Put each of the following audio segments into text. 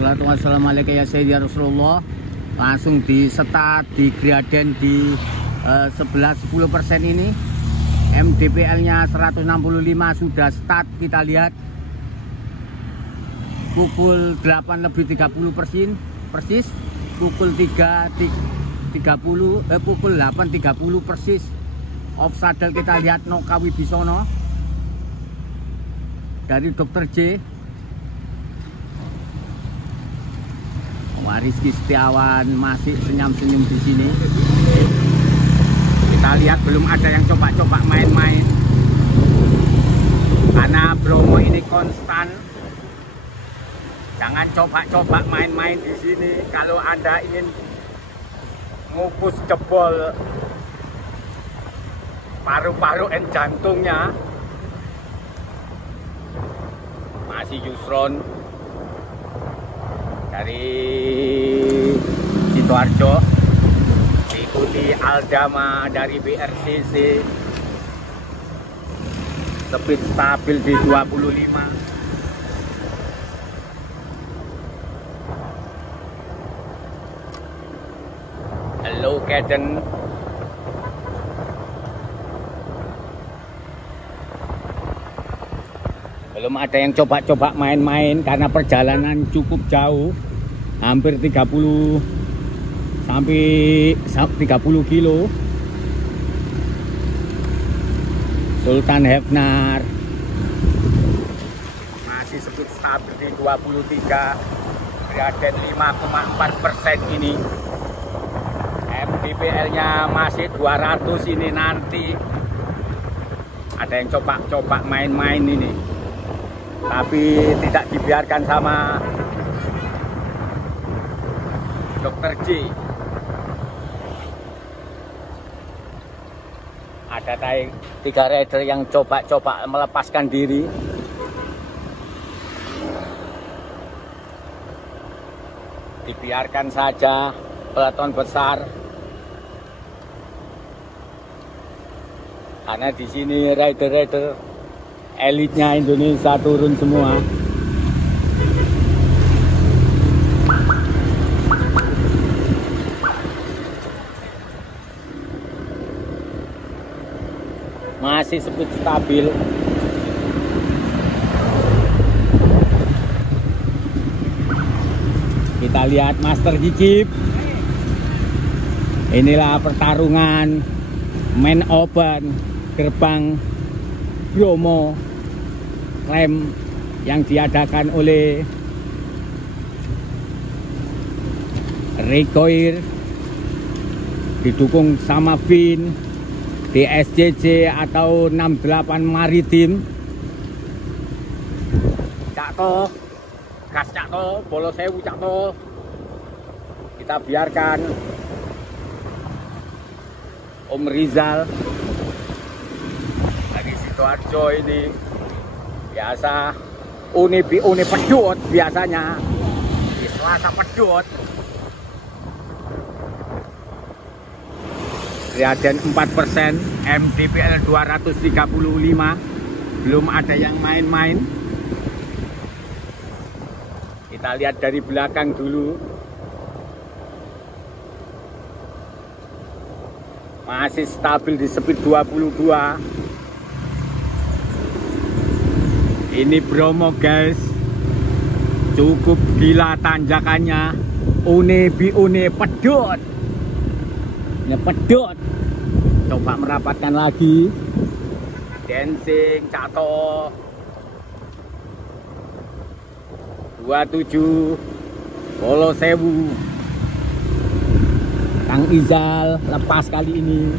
Assalamualaikum ya Sayyidina Rasulullah. Langsung di start di Graden di 11-10% ini. MDPL nya 165 sudah start, kita lihat pukul 8:30 persis, pukul 8:30 persis. Off saddle kita lihat Noka Wibisono dari Dr. J. Rizky Setiawan masih senyum-senyum di sini. Kita lihat belum ada yang coba-coba main-main. Karena Bromo ini konstan. Jangan coba-coba main-main di sini. Kalau Anda ingin ngukus jebol paru-paru dan jantungnya. Masih Yusron dari Sidoarjo, diikuti Aldama dari BRCC, speed stabil di 25. Hello Kaden. Belum ada yang coba-coba main-main karena perjalanan cukup jauh, hampir 30 sampai 30 kilo. Sultan Hefnar masih speed stabil di 23, Graden 5,4% ini. MDPL nya masih 200 ini. Nanti ada yang coba-coba main-main ini, tapi tidak dibiarkan sama Dr. J. Ada 3 rider yang coba-coba melepaskan diri. Dibiarkan saja peloton besar. Karena di sini rider-rider elitnya Indonesia turun semua. Masih speed stabil. Kita lihat Master Gicip. Inilah pertarungan main open gerbang Bromo Rem yang diadakan oleh Rekoir, didukung sama Vin, DSJJ atau 68 Maritim. Cak to, gas cak to, bolo sewu cak to. Kita biarkan Om Rizal dari Sidoarjo ini. Biasa uni pedot biasanya di Selasa pedot. Graden 4%, MDPL 235. Belum ada yang main-main. Kita lihat dari belakang dulu. Masih stabil di speed 22. Ini Bromo guys, cukup gila tanjakannya. Une pedot. Ini pedot. Coba merapatkan lagi. Dancing Cato 27 Bolo Sewu. Kang Izal lepas kali ini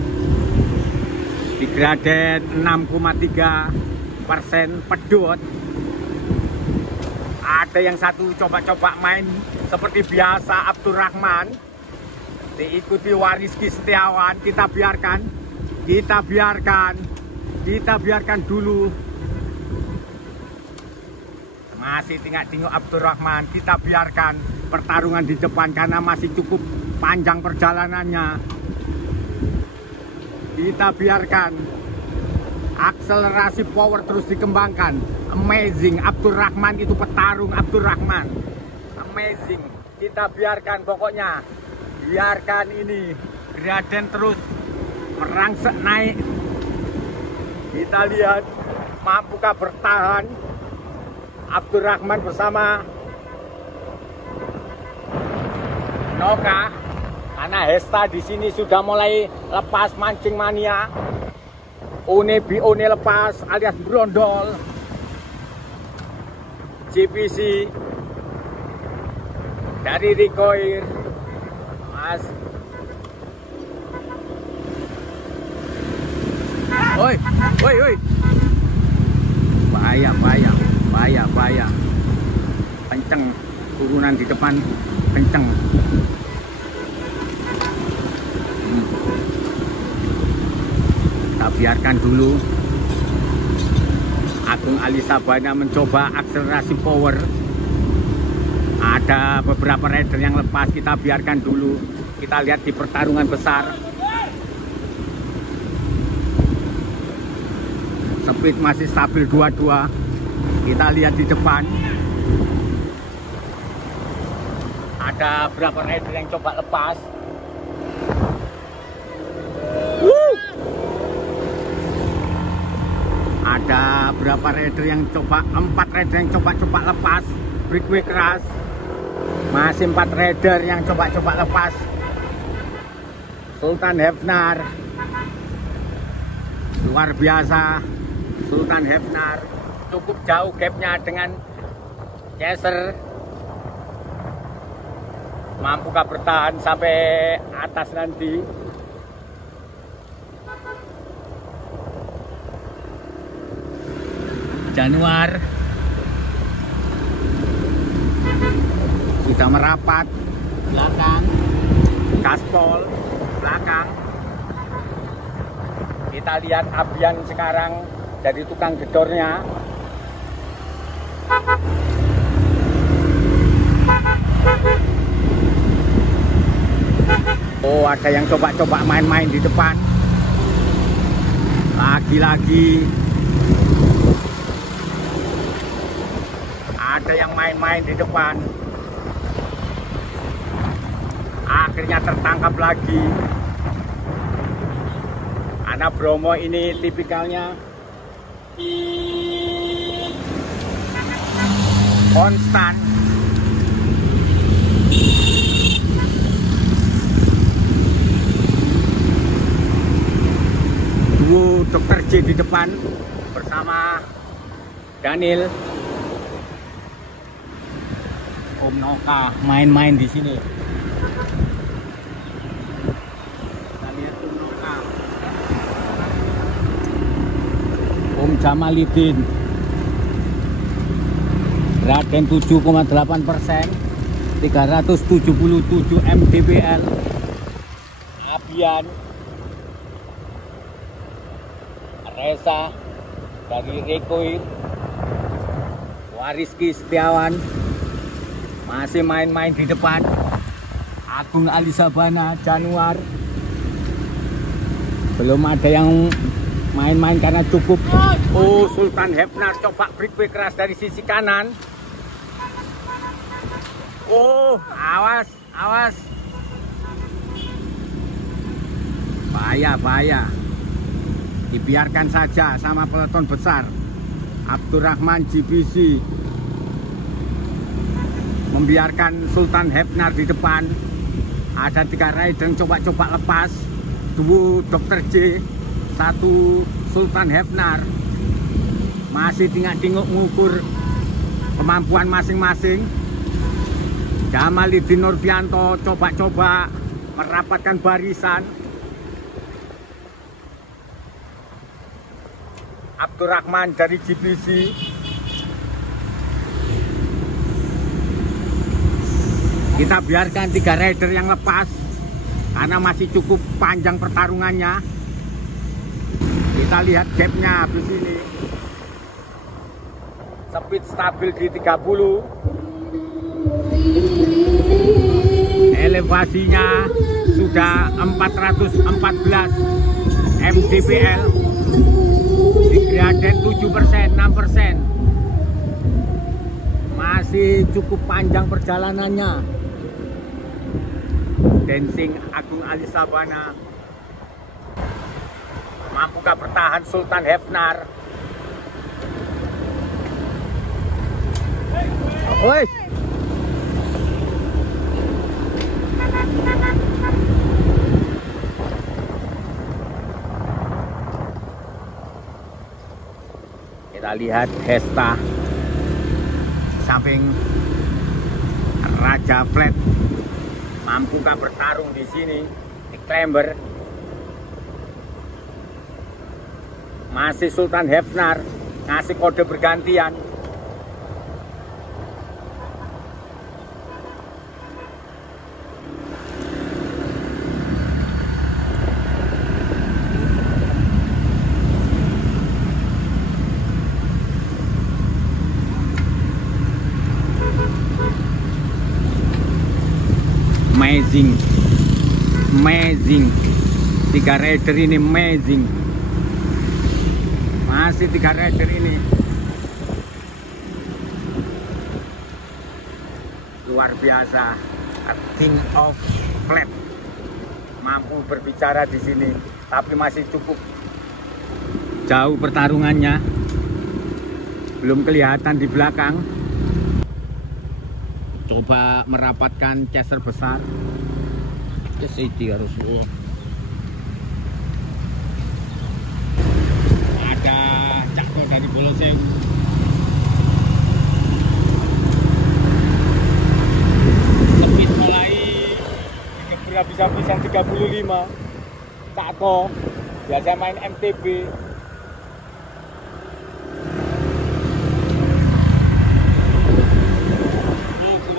di Graden 6,3% pedot. Ada yang satu coba-coba main seperti biasa, Abdurrahman, diikuti Rizky Setiawan. Kita biarkan dulu. Masih tinggal Abdurrahman. Kita biarkan pertarungan di depan karena masih cukup panjang perjalanannya. Kita biarkan akselerasi power terus dikembangkan. Amazing, Abdurrahman itu petarung Abdurrahman. Amazing. racing. Kita biarkan, pokoknya biarkan ini Graden terus merangsek naik. Kita lihat mampukah bertahan Abdurrahman bersama Noka, karena Hesta di sini sudah mulai lepas mancing mania. One Bione lepas alias brondol. GPC dari Rikoir Mas. Oi, oi, oi. Bahaya, bahaya, bahaya, bahaya. Kenceng, turunan di depan kenceng. Kita biarkan dulu Agung Alisabana mencoba akselerasi power. Ada beberapa rider yang lepas, kita biarkan dulu. Kita lihat di pertarungan besar. Speed masih stabil 22. Kita lihat di depan. Ada berapa rider yang coba lepas. Ada berapa rider yang coba, 4 rider yang coba lepas. Breakaway keras. Masih 4 rider yang coba lepas. Sultan Hefnar. Luar biasa. Sultan Hefnar cukup jauh gapnya dengan Chaser. Mampukah bertahan sampai atas nanti? Januar sudah merapat belakang. Gaspol belakang. Kita lihat Abian sekarang jadi tukang gedornya. Oh, ada yang coba-coba main-main di depan. Lagi-lagi ada yang main-main di depan. Akhirnya tertangkap lagi. Anak Bromo ini tipikalnya konstan. Duo Dr. J di depan bersama Daniel. Om Noka main-main di sini. Kita lihat Om Noka. Om Jamalidin. Graden 7,8%, 377 mdpl. Abian Reza dari Rikoir. Wariski Setiawan masih main-main di depan. Agung Alisabana, Januar. Belum ada yang main-main karena cukup. Oh, Sultan Hefnar coba breakaway keras dari sisi kanan. Oh, awas, awas. Bahaya, bahaya. Dibiarkan saja sama peloton besar. Abdurrahman GPC membiarkan Sultan Hefnar di depan. Ada 3 rider yang coba-coba lepas. 2 Dr. J, 1 Sultan Hefnar. Masih tinggal mengukur kemampuan masing-masing. Jamalidin Nurfianto coba-coba merapatkan barisan. Abdurrahman dari GPC. Kita biarkan 3 rider yang lepas karena masih cukup panjang pertarungannya. Kita lihat gapnya habis ini. Speed stabil di 30. Elevasinya sudah 414 mdpl. Di Graden 7%, 6%. masih cukup panjang perjalanannya. Dancing Agung Ali Sabana. Mampukah bertahan Sultan Hefnar? Woi. Kita lihat Hesta samping Raja Flat. Mampukah bertarung di sini di Klember? Masih Sultan Hefnar ngasih kode bergantian. Amazing. 3 rider ini amazing. Masih 3 rider ini luar biasa. King of Flat mampu berbicara di sini, tapi masih cukup jauh pertarungannya, belum kelihatan di belakang. Coba merapatkan chaser besar. Sejati harus ada Cakto dari Bolosewu. Speed mulai habis-habisan 35. Cakto biasa main MTB.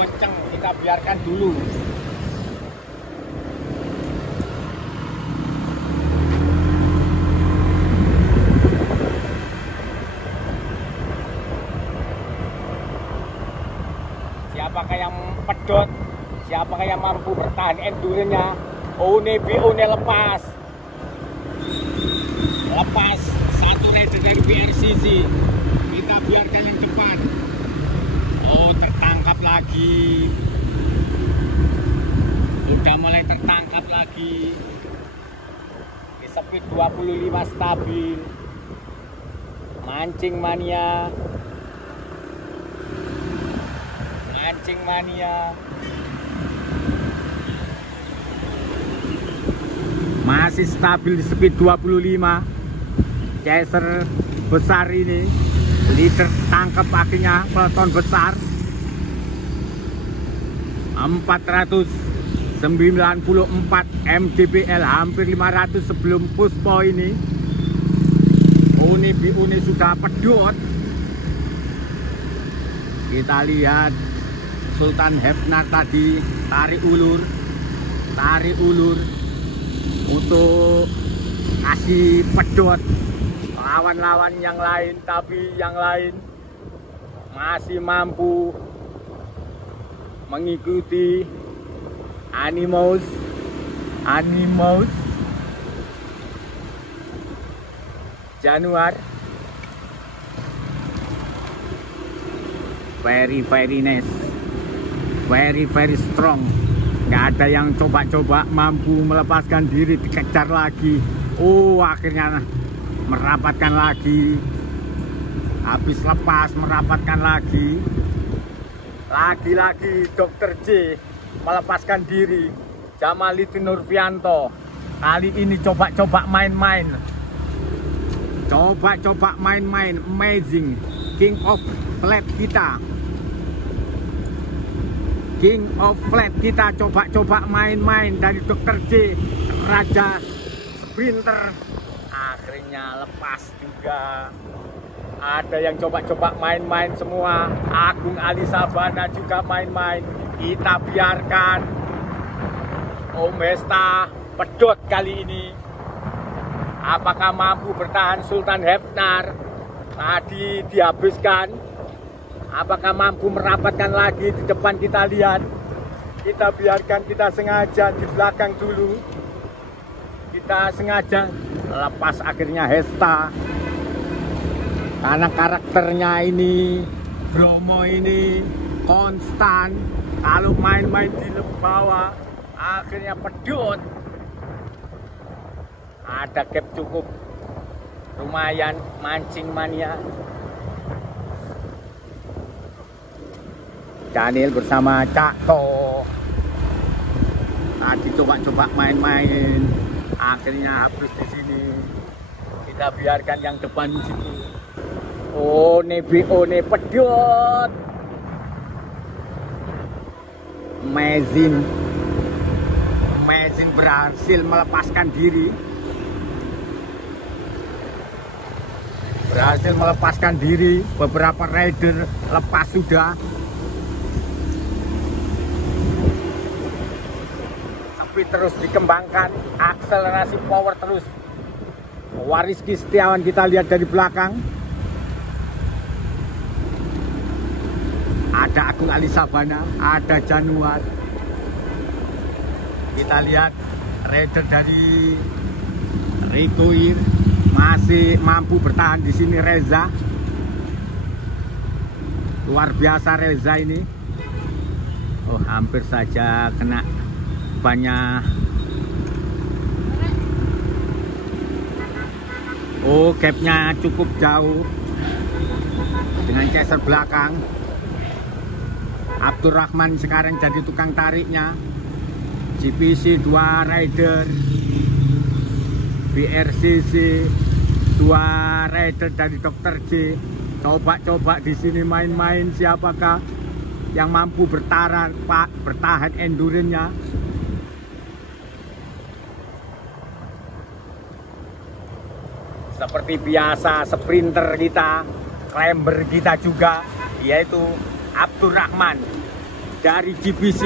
Kenceng, kita biarkan dulu. Siapakah yang pedot? Siapakah yang mampu bertahan endurance-nya? One lepas. Lepas satu rider dari BRCC. Kita biarkan yang depan. Oh, tertangkap lagi. Sudah mulai tertangkap lagi. Di speed 25 stabil. Mancing mania. Masih stabil di speed 25. Chaser besar ini, leader tangkap akhirnya peloton besar. 494 mdpl, hampir 500 sebelum push point ini. Une sudah pedot. Kita lihat Sultan Hefnar tadi tarik ulur untuk kasih pedot lawan-lawan yang lain, tapi yang lain masih mampu mengikuti Animos Januar. Very nice, very strong. Nggak ada yang coba-coba mampu melepaskan diri, dikejar lagi. Oh, akhirnya merapatkan lagi. Habis lepas merapatkan lagi. Lagi-lagi Dr. J melepaskan diri. Jamaludin Nurfianto kali ini coba-coba main-main. Amazing. King of Flat kita coba-coba main-main dari Dr. J, Raja Sprinter. Akhirnya lepas juga. Ada yang coba-coba main-main semua. Agung Ali Sabana juga main-main. Kita biarkan Om Hesta pedot kali ini. Apakah mampu bertahan Sultan Hefnar? Tadi dihabiskan. Apakah mampu merapatkan lagi di depan? Kita lihat. Kita biarkan, kita sengaja di belakang dulu. Kita sengaja lepas akhirnya Hesta. Karena karakternya ini, Bromo ini konstan. Kalau main-main di bawah akhirnya pedot. Ada gap cukup lumayan, mancing mania. Daniel bersama Cak To tadi coba-coba main-main, akhirnya habis di sini. Kita biarkan yang depan situ. Oh, ne pedot. Amazing berhasil melepaskan diri. Beberapa rider lepas sudah. Tapi terus dikembangkan, akselerasi power terus. Wariski Setiawan kita lihat dari belakang. Ada Agung Ali Sabana, ada Januar. Kita lihat rider dari Rikoir masih mampu bertahan di sini. Reza, luar biasa Reza ini. Oh, hampir saja kena bannya. Oh, gapnya cukup jauh dengan chaser belakang. Abdurrahman sekarang jadi tukang tariknya. GPC 2 rider, BRCC 2 rider dari Dr. J. Coba-coba di sini main-main, siapakah yang mampu bertahan endurance-nya. Seperti biasa sprinter kita, climber kita juga, yaitu Abdurrahman dari GPC.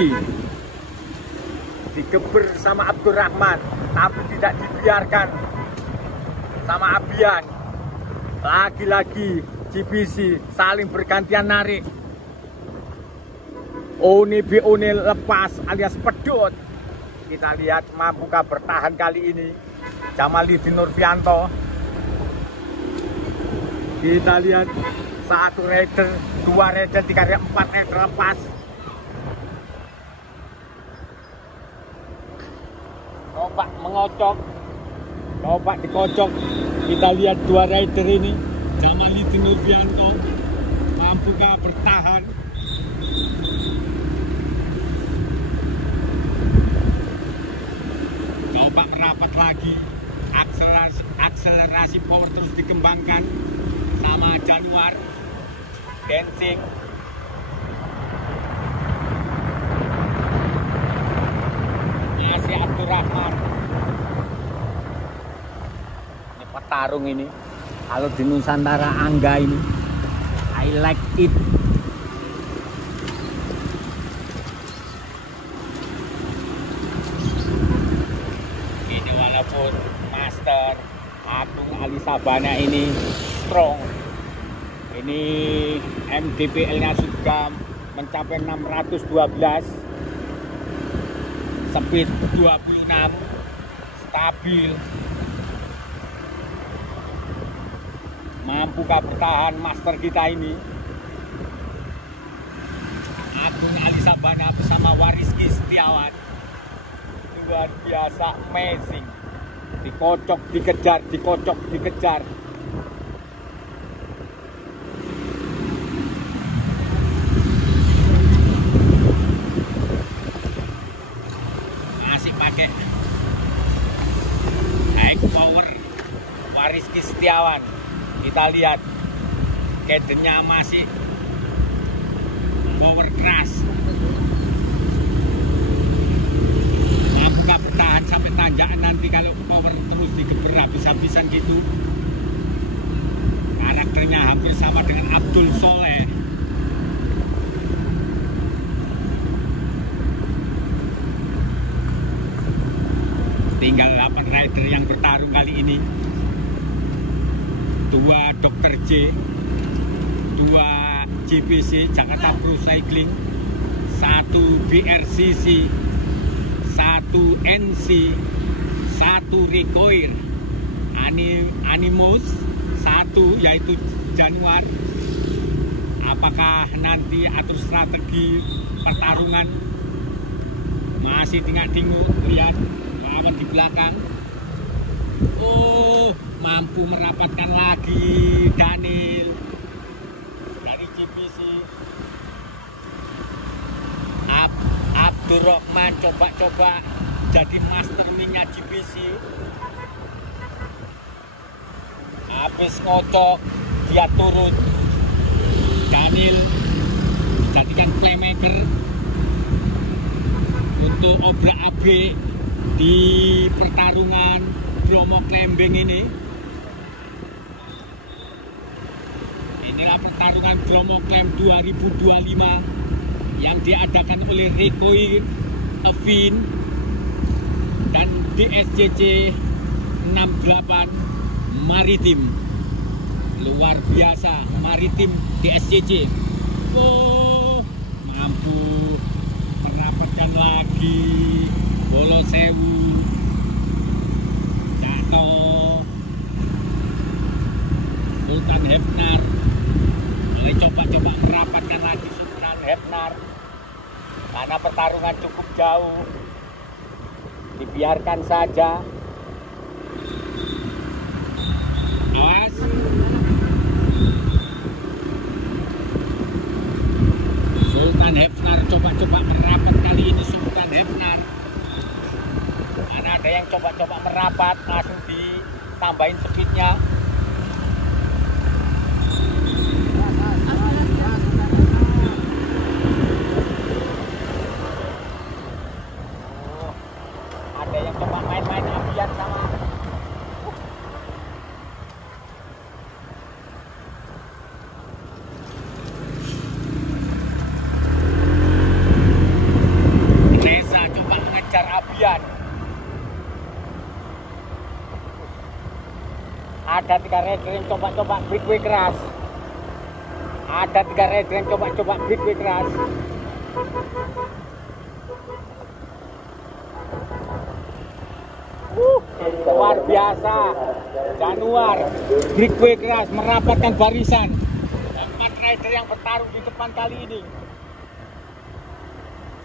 Digeber sama Abdurrahman, tapi tidak dibiarkan sama Abian. Lagi-lagi GPC saling bergantian narik. One lepas alias pedot. Kita lihat mampukah bertahan kali ini Jamaluddin Nurfianto. Kita lihat 1 rider, 2 rider, 3 rider, 4 rider lepas. Coba mengocok, coba dikocok. Kita lihat 2 rider ini, Jamaluddin Nurfianto, mampukah bertahan? Coba merapat lagi, akselerasi power terus dikembangkan sama Januar dancing. Masih Abdurrahman. Ini petarung ini. Kalau di Nusantara Angga ini, I like it. Ini walaupun Master Agung Ali Sabana ini strong, ini MDPL-nya sudah mencapai 612, speed 26, stabil. Mampukah bertahan Master kita ini? Agung Ali Sabana bersama Wariski Setiawan, luar biasa, amazing. Dikocok, dikejar, dikocok, dikejar. Masih pakai high power Wariski Setiawan. Kita lihat kedennya masih power keras. Mampukah bertahan sampai tanjakan nanti kalau power terus digeber habis-habisan gitu. Karakternya hampir sama dengan Abdul Soleh. Tinggal 8 rider yang bertarung kali ini. 2 Dr. J, 2 GPC Jakarta Pro Cycling, 1 BRCC, 1 NC, 1 Rikoir, Animus, 1 yaitu Januar. Apakah apakah nanti atur strategi pertarungan masih tinggal-tinggal. Lihat lawan di belakang. Oh, mampu merapatkan lagi Daniel dari GPC. Abdurrahman coba-coba jadi master wingnya GPC. Habis ngocok dia turun. Daniel dijadikan playmaker untuk obrak-abrik di pertarungan Bromo Klembeng ini. Inilah pertarungan Bromo Klemb 2025 yang diadakan oleh Rekoi Evin dan DSCC 68 Maritim. Luar biasa Maritim DSCC. Oh, mampu merapatkan lagi Bolo Sewu. Jatuh Sultan Hefnar. Coba-coba merapatkan lagi Sultan Hefnar. Karena pertarungan cukup jauh, dibiarkan saja. Awas. Sultan Hefnar coba-coba merapat kali ini. Sultan Hefnar. Mana ada yang coba-coba merapat, langsung ditambahin speednya. Ada yang coba main-main apian sama. Reza coba mengejar apian. Ada 3 rider yang coba-coba breakaway keras. Ada 3 rider yang coba-coba breakaway keras. Luar biasa. Januar breakaway keras merapatkan barisan. 4 rider yang bertarung di depan kali ini.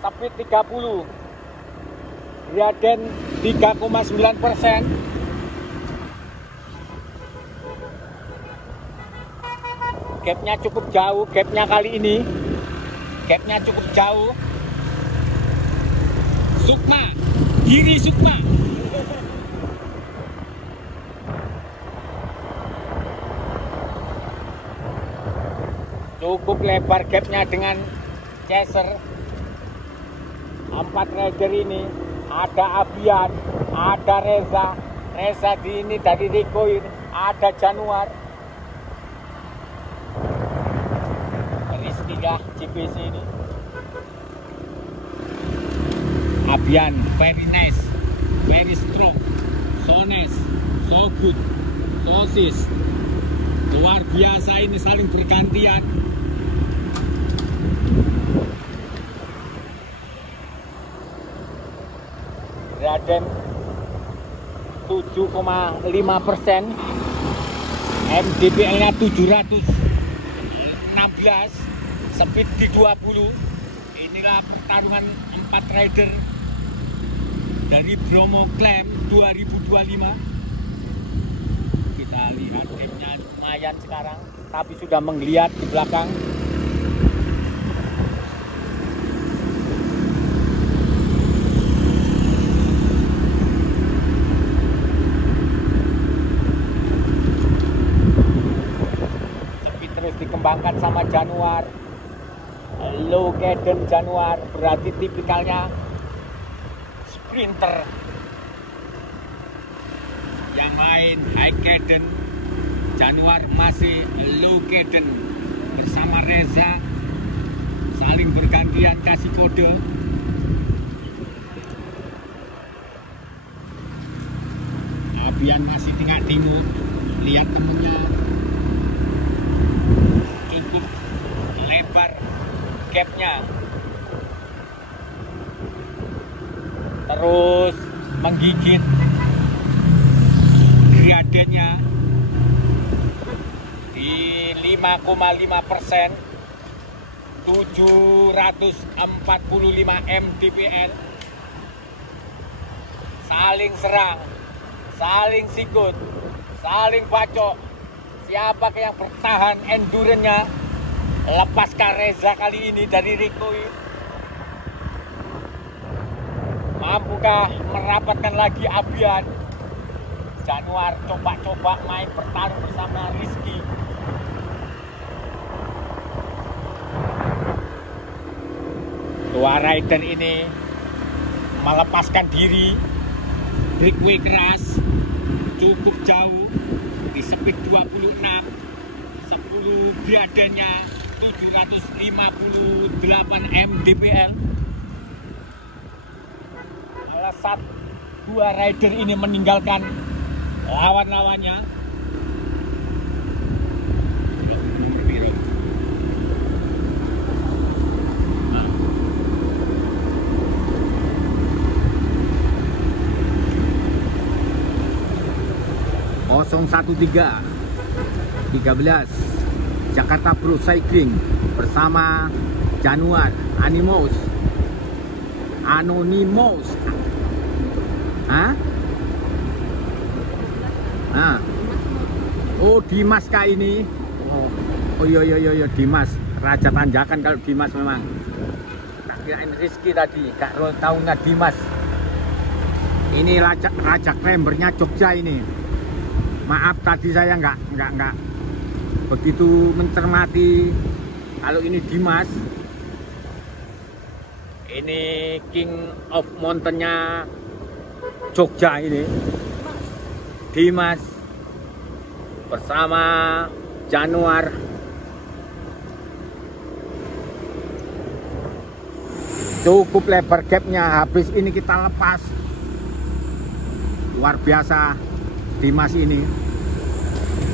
Speed 30. Gradien 3,9%. Gapnya cukup jauh, gapnya kali ini. Gapnya cukup jauh. Sukma, Giri Sukma. Cukup lebar gapnya dengan chaser. 4 rider ini. Ada Abian, ada Reza. Reza di ini dari Rekoi. Ada Januar. Rizky GPC ini. Abian, very nice, very strong, so nice, so good, sosis. Luar biasa ini saling bergantian. Gradien 7,5%. MDPL-nya 716. Speed di 20. Inilah pertarungan 4 rider dari Bromo Klemb 2025. Kita lihat timnya lumayan sekarang, tapi sudah menggeliat di belakang. Speed terus dikembangkan sama Januar. Low cadence Januar, berarti tipikalnya sprinter. Yang lain high cadence, Januar masih low cadence. Bersama Reza saling bergantian kasih kode. Abian masih tinggal-tinggal, lihat temennya. Cukup lebar gapnya, terus menggigit gradiennya di 5,5%. 745 mdpl. Saling serang, saling sikut, saling bacok. Siapa yang bertahan endurance-nya? Lepaskan Reza kali ini dari Rikoi. Mampukah merapatkan lagi Abian? Januar coba-coba main bertarung bersama Rizky. Dua rider ini melepaskan diri, breakaway keras, cukup jauh di speed 26, 10 gradenya 758 mdpl. Alasan dua rider ini meninggalkan lawan-lawannya. Kosong 13 Jakarta Pro Cycling bersama Januar Anonymous. Oh, Dimas kah ini? Oh iya Dimas, Raja Tanjakan kalau Dimas memang. Tak kirain Rizky tadi, gak tahunya Dimas. Ini Raja Klembernya Jogja ini. Maaf tadi saya nggak begitu mencermati kalau ini Dimas. Ini King of Mountain-nya Jogja ini. Dimas bersama Januar. Cukup lebar gapnya, habis ini kita lepas. Luar biasa Dimas ini,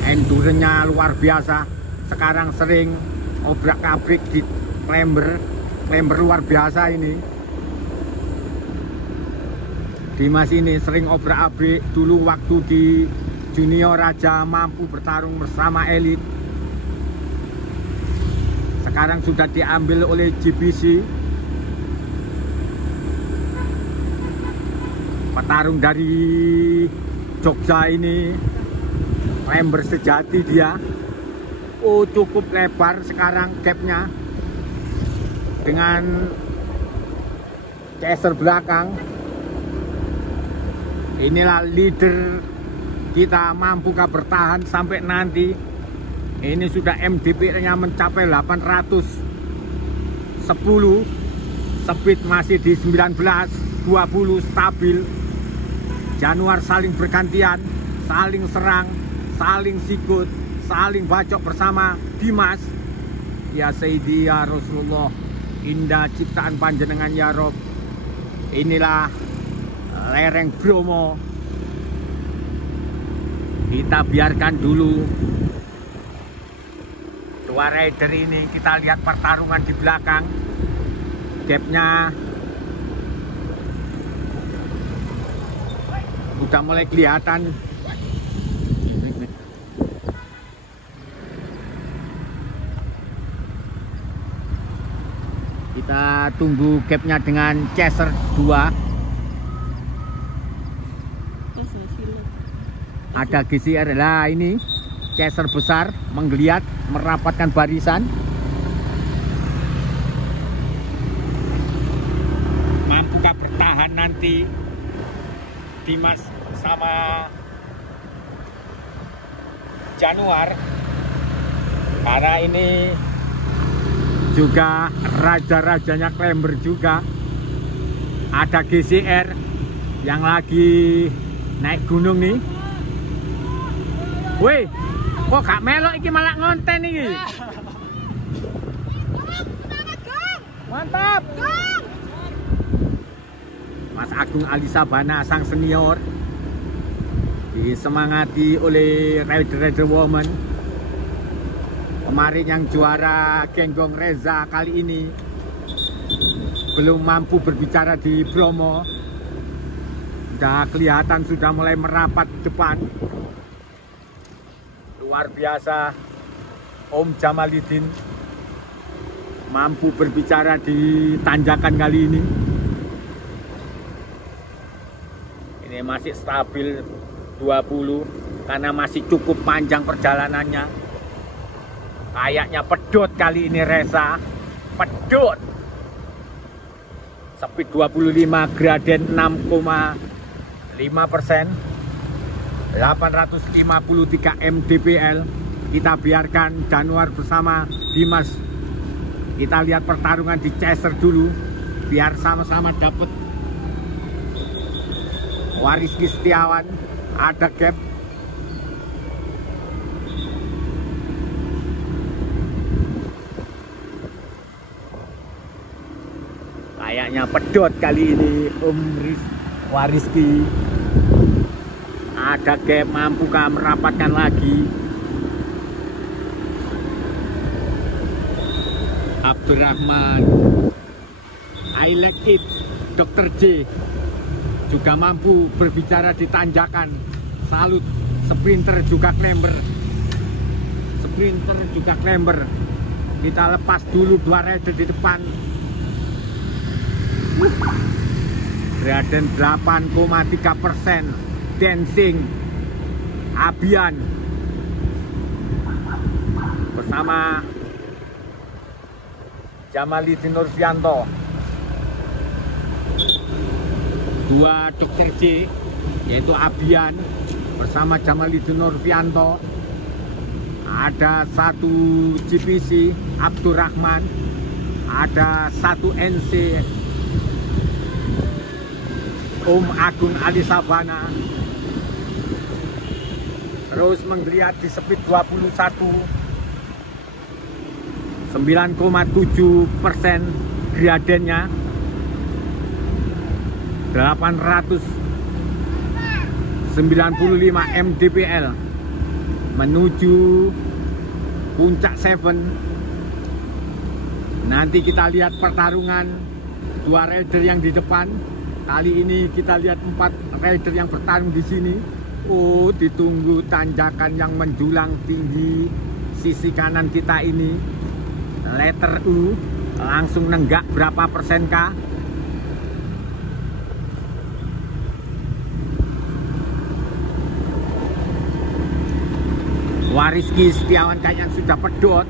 endurance-nya luar biasa. Sekarang sering obrak-abrik di Klember luar biasa ini. Dimas ini sering obrak-abrik. Dulu waktu di junior aja mampu bertarung bersama elit. Sekarang sudah diambil oleh GBC. Petarung dari Jogja ini, Klember sejati dia. Oh, cukup lebar sekarang gapnya dengan chaser belakang. Inilah leader kita, mampukah bertahan sampai nanti. Ini sudah MDPL-nya mencapai 810, speed masih di 19, 20 stabil. Januar saling bergantian, saling serang, saling sikut, saling bacok bersama Dimas. Ya Sayyidi ya Rasulullah, indah ciptaan panjenengan ya Rob. Inilah lereng Bromo. Kita biarkan dulu dua rider ini, kita lihat pertarungan di belakang. Gapnya udah mulai kelihatan. Kita tunggu gapnya dengan chaser 2. Ada GCR lah, ini chaser besar menggeliat merapatkan barisan. Mampukah bertahan nanti Dimas sama Januar? Karena ini juga raja-rajanya Klember juga. Ada GCR yang lagi naik gunung nih. Wih, kok gak melok iki, malah ngonten iki. Mantap. Mas Agung Ali Sabana, sang senior, disemangati oleh rider-rider woman. Kemarin yang juara Genggong Reza, kali ini belum mampu berbicara di Bromo. Sudah kelihatan sudah mulai merapat depan. Luar biasa Om Jamalidin. mampu berbicara di tanjakan kali ini. Ini masih stabil 20 karena masih cukup panjang perjalanannya. Kayaknya pedot kali ini Reza, pedot. Speed 25, graden 6,5%, 853 mdpl. Kita biarkan Januar bersama Dimas. Kita lihat pertarungan di Chaser dulu, biar sama-sama dapat. Wariski Setiawan, ada gap. Kayaknya pedot kali ini Wariski. Ada gap, mampukah merapatkan lagi? Abdurrahman, I like it. Dr. J juga mampu berbicara di tanjakan. Salut. Sprinter juga klember. Sprinter juga klember. Kita lepas dulu dua rider di depan. Graden 8,3%. Dancing Abian bersama Jamalidin Nurfianto. Dua Dr. J yaitu Abian bersama Jamalidin Nurfianto. Ada satu GPC Abdurrahman, ada satu NC Om Agung Ali Sabana. Terus menggeliat di speed 21, 9,7% gradennya, 895 mdpl menuju puncak 7. Nanti kita lihat pertarungan dua rider yang di depan. Kali ini kita lihat 4 rider yang bertarung di sini. Oh, ditunggu tanjakan yang menjulang tinggi sisi kanan kita ini. Letter U langsung nenggak berapa persen kah? Wariski Setiawan kayaknya sudah pedot.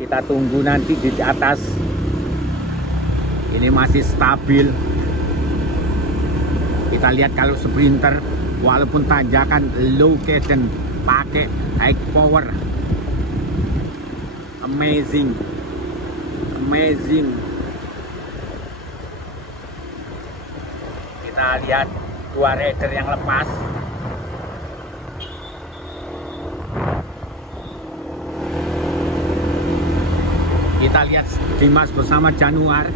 Kita tunggu nanti di atas. Ini masih stabil. Kita lihat kalau sprinter walaupun tanjakan low cadence pakai high power. Amazing. Amazing. Kita lihat dua rider yang lepas. Kita lihat Dimas bersama Januar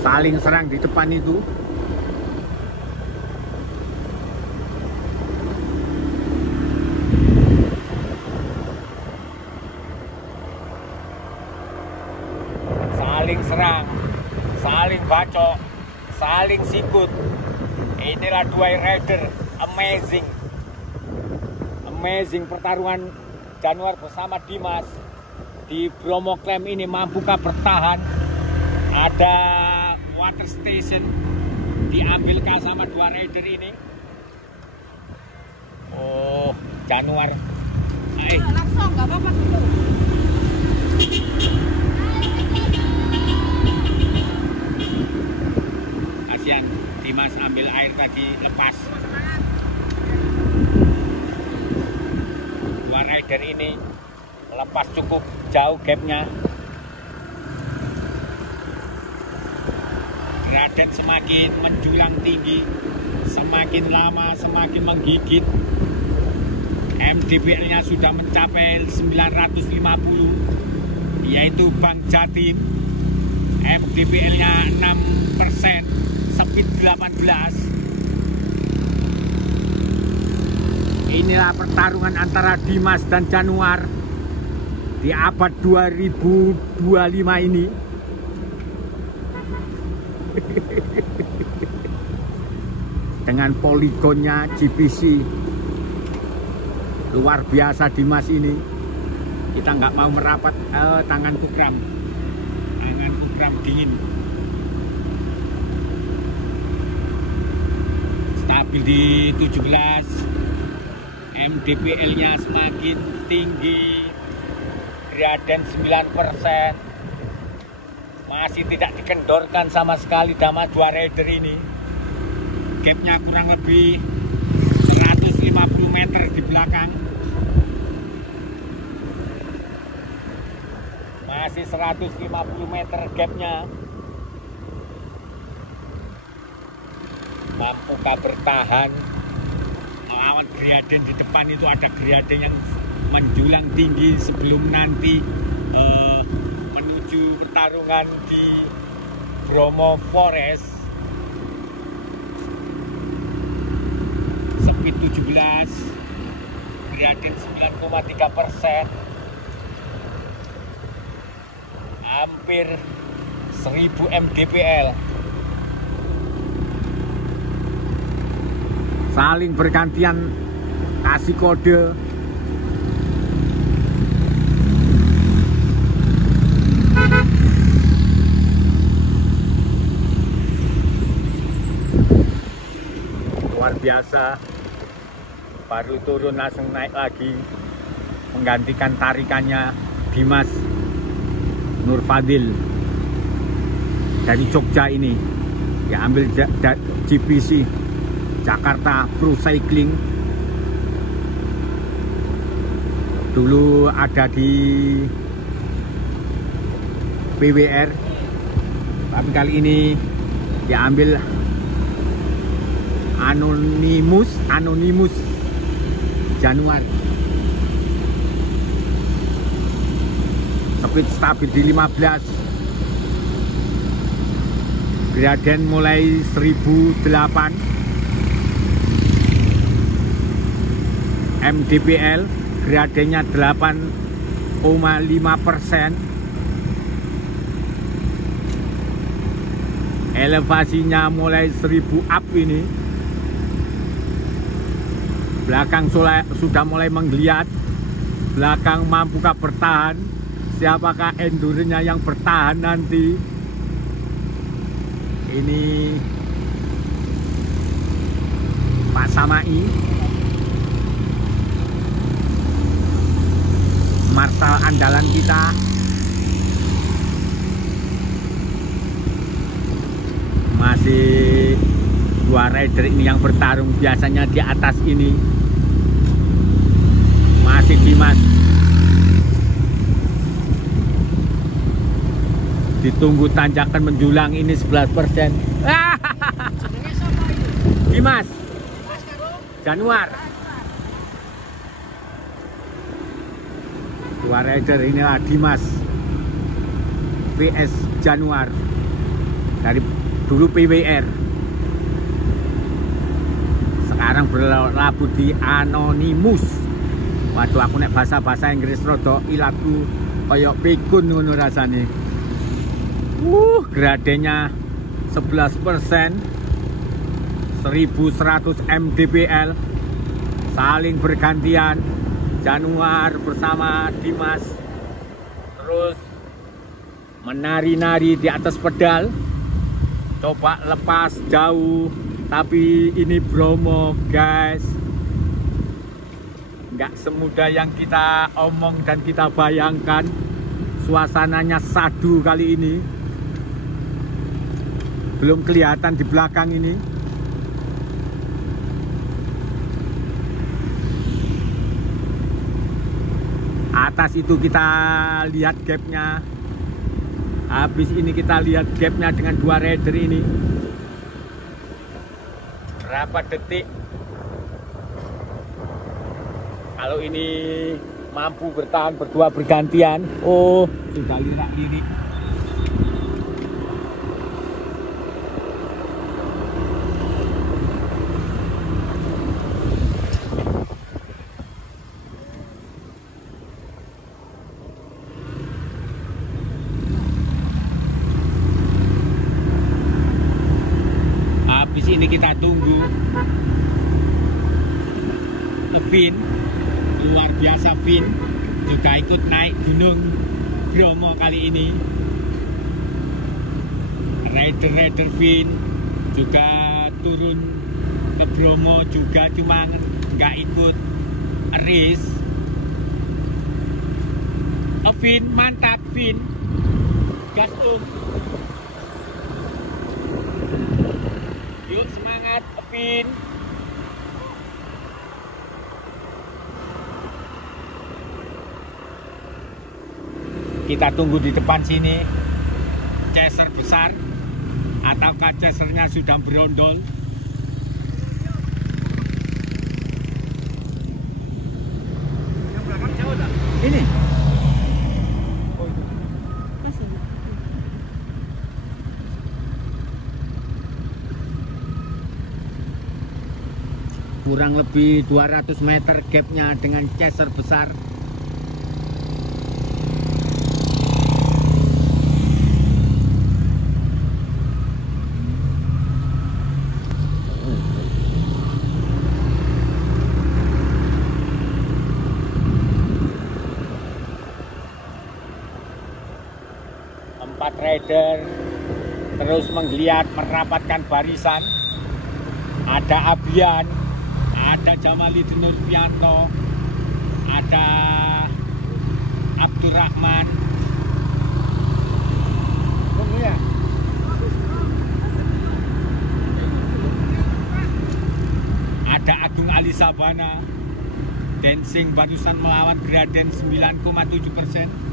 saling serang di depan itu. Saling serang, saling bacok, saling sikut. Inilah dua rider amazing. Amazing pertarungan Januar bersama Dimas di Bromo Klaim ini. Mampukah bertahan? Ada water station diambilkah sama dua rider ini? Oh, Januar. Langsung, nggak apa-apa dulu. Kasihan Dimas ambil air tadi lepas. Dua rider ini lepas cukup jauh gapnya. Graden semakin menjulang tinggi, semakin lama semakin menggigit. MDPL-nya sudah mencapai 950, yaitu Bank Jatim. MDPL-nya 6%, speed 18. Inilah pertarungan antara Dimas dan Januar di abad 2025 ini. dengan poligonnya GPC. Luar biasa Dimas ini. Kita nggak mau merapat, tanganku kram dingin. Stabil di 17, MDPL nya semakin tinggi, Griaden 9%, masih tidak dikendorkan sama sekali Dama 2 Rider ini. Gapnya kurang lebih 150 meter di belakang, masih 150 meter gapnya. Mampukah bertahan melawan Griaden di depan? Itu ada Griaden yang menjulang tinggi sebelum nanti menuju pertarungan di Bromo Forest. Speed 17, Griaden 9,3%, hampir 1000 mdpl. Saling bergantian kasih kode. Luar biasa. Baru turun langsung naik lagi, menggantikan tarikannya Dimas Nurfadil dari Jogja ini. Ya, ambil GPC Jakarta Pro Cycling. Dulu ada di PWR, tapi kali ini diambil Anonymous Januar. Speed stabil di 15, Griaden mulai 1008 mdpl, Griadennya 8,5%, elevasinya mulai 1000 up ini. Belakang sudah mulai menggeliat. Belakang mampukah bertahan? Siapakah endurenya yang bertahan nanti? Ini Pak Samai, marshal andalan kita. Masih 2 rider ini yang bertarung. Biasanya di atas ini masih Dimas. Ditunggu tanjakan menjulang ini 11%. Dimas Januar. 2 rider inilah Dimas VS Januar dari dulu PWR, sekarang berlabuh di Anonymous. Waduh, aku nek bahasa Inggris rada ilatku koyok pikun ngono rasane. Gradennya 11%, 1100 mdpl, saling bergantian Januar bersama Dimas, terus menari-nari di atas pedal. Coba lepas jauh, tapi ini Bromo guys, nggak semudah yang kita omong dan kita bayangkan. Suasananya sadu kali ini, belum kelihatan di belakang ini. Atas itu kita lihat gapnya. Habis ini kita lihat gapnya dengan 2 rider ini. Berapa detik? Kalau ini mampu bertahan berdua bergantian. Oh, sudah lirik-lirik. Ini kita tunggu Vin, luar biasa Vin juga ikut naik Gunung Bromo kali ini. Rider Vin juga turun ke Bromo juga, cuma nggak ikut race. Vin, mantap Vin, gas yuk semangat Vin. Kita tunggu di depan sini chaser besar ataukah chasernya sudah berondol. Yang belakang jauh tak? Ini. Kurang lebih 200 meter gapnya dengan chaser besar. Empat rider terus menggeliat merapatkan barisan. Ada Abian, ada Jamalidin Nurfianto, ada Abdurrahman. Ada Agung Ali Sabana. Dancing barusan melawan Graden 9,7%.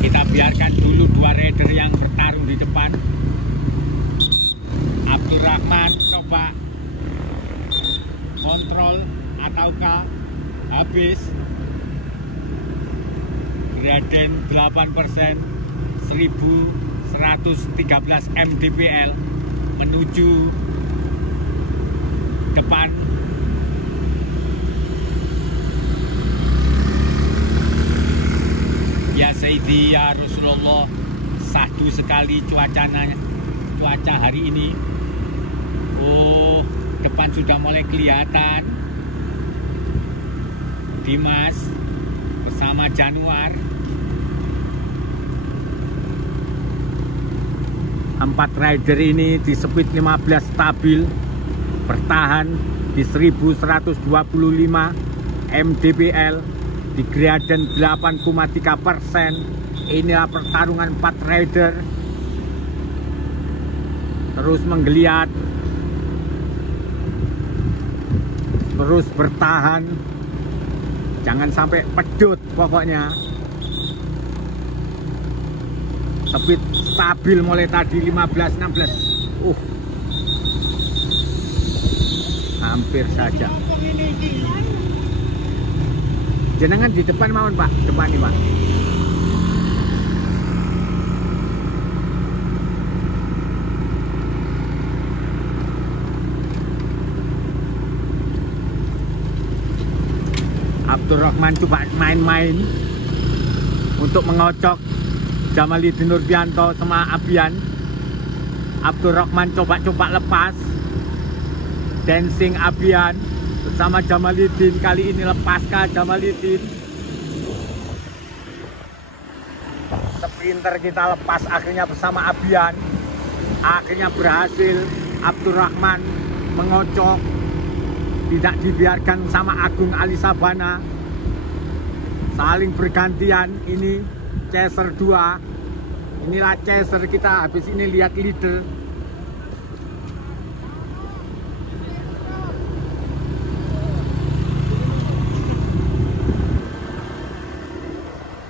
Kita biarkan dulu dua rider yang bertarung di depan. Abdurrahman coba kontrol ataukah habis. Graden 8%, 1113 mdpl menuju depan. Ya Sayyidi ya Rasulullah, sahdu sekali cuaca hari ini. Oh, depan sudah mulai kelihatan Dimas bersama Januar. 4 rider ini di speed 15 stabil, bertahan di 1125 mdpl di Graden 8,3%. Inilah pertarungan 4 rider terus menggeliat, terus bertahan, jangan sampai pedut pokoknya. Speed stabil mulai tadi 15-16. Hampir saja. Jenengan di depan mawon Pak, depan nih Pak. Abdurrahman coba main-main untuk mengocok Jamalidin Nurfianto sama Abian. Abdurrahman coba-coba lepas. Dancing Abian bersama Jamalidin, kali ini lepaskah Jamalidin? Sprinter kita lepas akhirnya bersama Abian. Akhirnya berhasil Abdurrahman mengocok, tidak dibiarkan sama Agung Ali Sabana. Saling bergantian, ini chaser 2. Inilah chaser kita, habis ini lihat leader.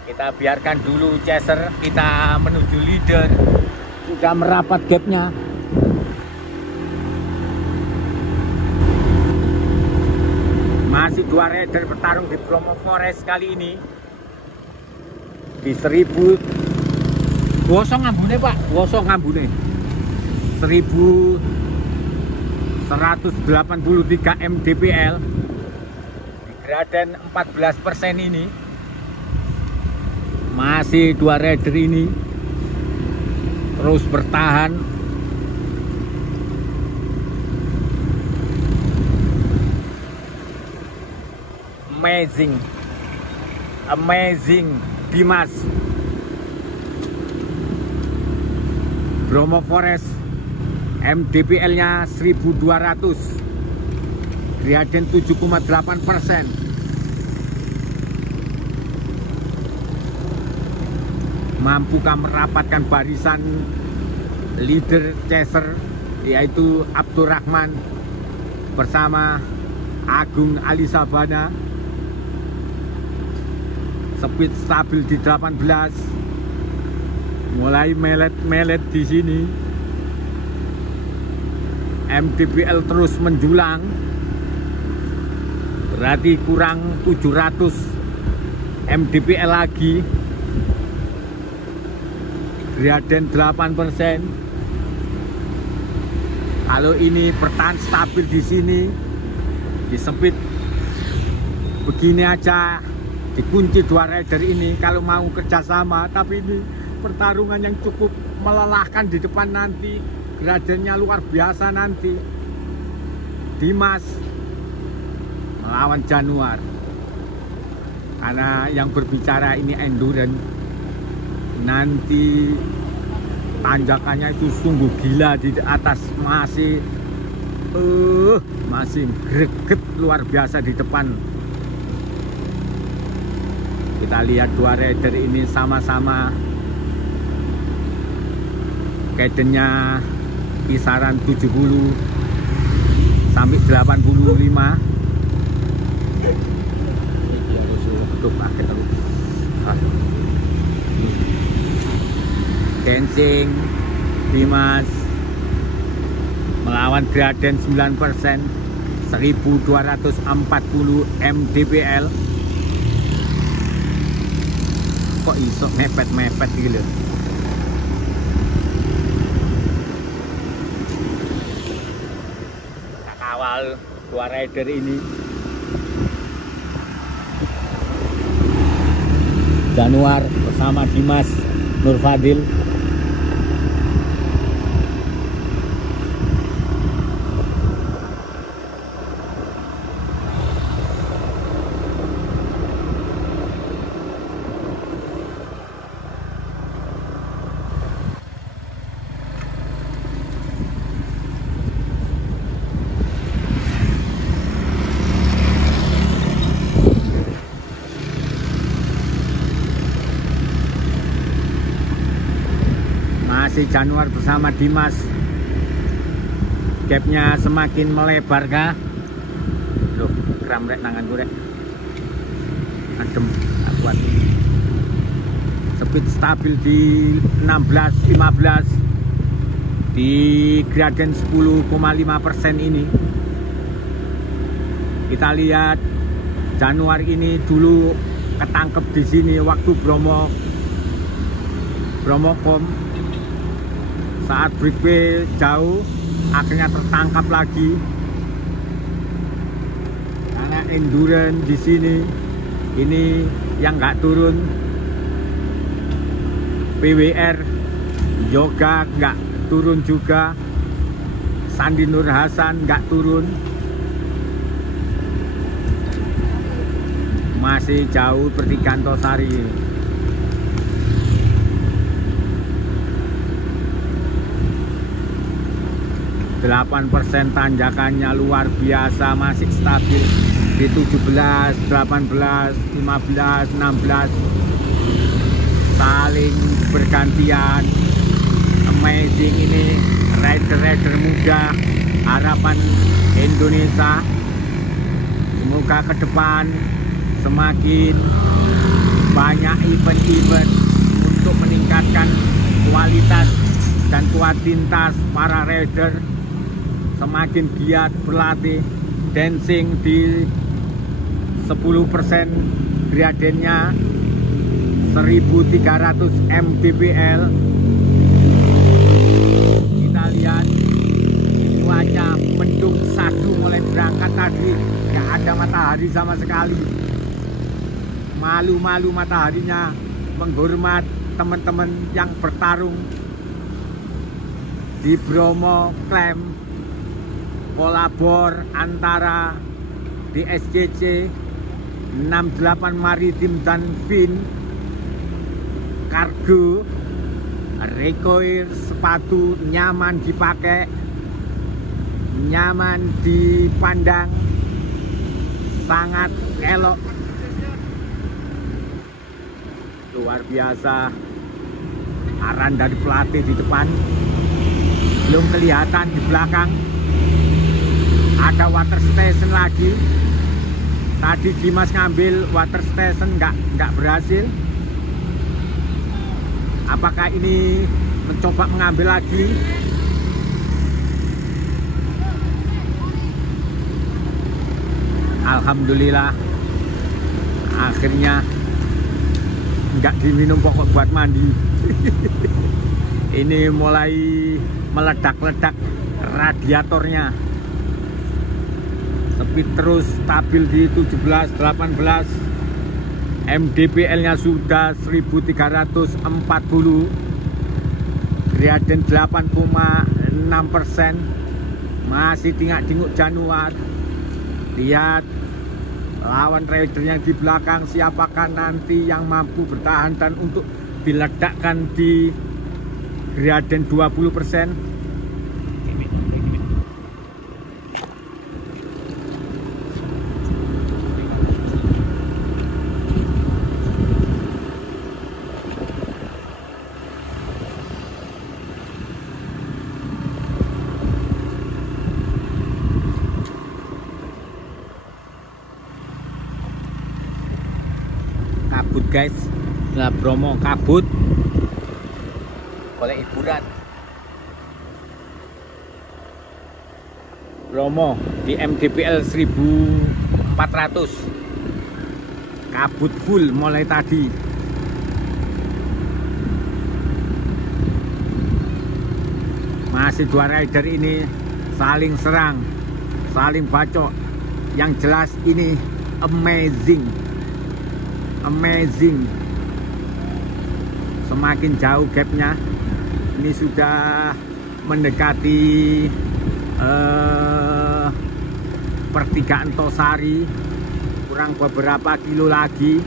Kita biarkan dulu chaser, kita menuju leader. Sudah merapat gapnya. Masih 2 rider bertarung di Bromo Forest kali ini. Di 1000 gosong ngambune Pak, gosong ngambune. 1183 mdpl di graden 14% ini. Masih dua rider ini terus bertahan. Amazing Dimas. Bromo Forest mdpl nya 1200, graden 7,8%. Mampukah merapatkan barisan leader chaser yaitu Abdurrahman bersama Agung Alisabana. Speed stabil di 18, mulai melet di sini. mdpl terus menjulang, berarti kurang 700 mdpl lagi. Graden 8%. Kalau ini bertahan stabil di sini, di speed begini aja, dikunci dua rider ini kalau mau kerjasama. Tapi ini pertarungan yang cukup melelahkan di depan nanti. Gradennya luar biasa nanti. Dimas melawan Januar. Karena yang berbicara ini endurance, nanti tanjakannya itu sungguh gila di atas. Masih greget luar biasa di depan. Kita lihat dua rider ini sama-sama cadennya kisaran 70 sampai 85. Dancing Dimas melawan graden 9%, 1240 mdpl. Kok iso mepet-mepet gitu. Kita kawal dua rider ini. Januar bersama Dimas Nurfadil. Masih Januar bersama Dimas. Gapnya semakin melebar kah? Loh, kram rek tanganku rek. Adem, kuat. Speed stabil di 16-15 di graden 10,5% ini. Kita lihat Januar ini dulu ketangkep di sini waktu Bromokom. Saat breakway jauh, akhirnya tertangkap lagi. Karena endurance di sini, ini yang nggak turun. PWR, Yoga nggak turun juga. Sandi Nur Hasan nggak turun. Masih jauh pertigaan Tosari. 8% tanjakannya luar biasa, masih stabil di 17, 18, 15, 16. Saling bergantian. Amazing ini rider-rider muda harapan Indonesia. Semoga ke depan semakin banyak event-event untuk meningkatkan kualitas dan kuantitas para rider. Semakin giat berlatih, dancing di 10%, gradennya 1300 mdpl. Kita lihat cuaca mendung sadu mulai berangkat tadi, nggak ada matahari sama sekali. Malu-malu mataharinya menghormat teman-teman yang bertarung di Bromo Klaim kolabor antara DSCC 68 Maritim dan Fin Kargo. Recoil sepatu nyaman dipakai, nyaman dipandang, sangat elok, luar biasa. Arahan dari pelatih di depan, belum kelihatan di belakang. Ada water station lagi. Tadi Dimas ngambil water station nggak berhasil. Apakah ini mencoba mengambil lagi? Alhamdulillah, akhirnya nggak diminum pokok buat mandi. Ini mulai meledak-ledak radiatornya. Speed terus stabil di 17-18. MDPL-nya sudah 1340, Gradient 8,6%, masih tingak-tinguk Januar. Lihat lawan rider yang di belakang, siapakah nanti yang mampu bertahan dan untuk diledakkan di Gradient 20%. Kabut guys, nah Bromo kabut, oleh hiburan. Bromo di MDPL 1400, kabut full mulai tadi. Masih dua rider ini saling serang, saling bacok. Yang jelas ini amazing. Semakin jauh gapnya, ini sudah mendekati pertigaan Tosari, kurang beberapa kilo lagi.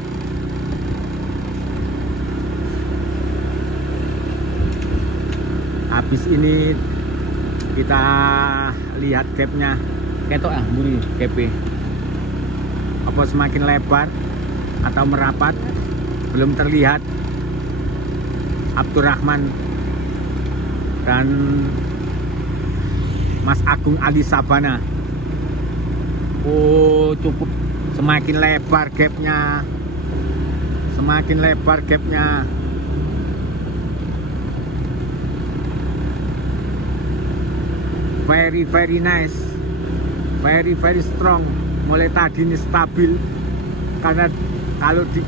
Habis ini kita lihat gapnya, ketok muri gap apa semakin lebar atau merapat, belum terlihat. Abdurrahman dan Mas Agung Ali Sabana. Oh, cukup, semakin lebar gapnya, semakin lebar gapnya. Very nice, very strong. Mulai tadi ini stabil, karena kalau di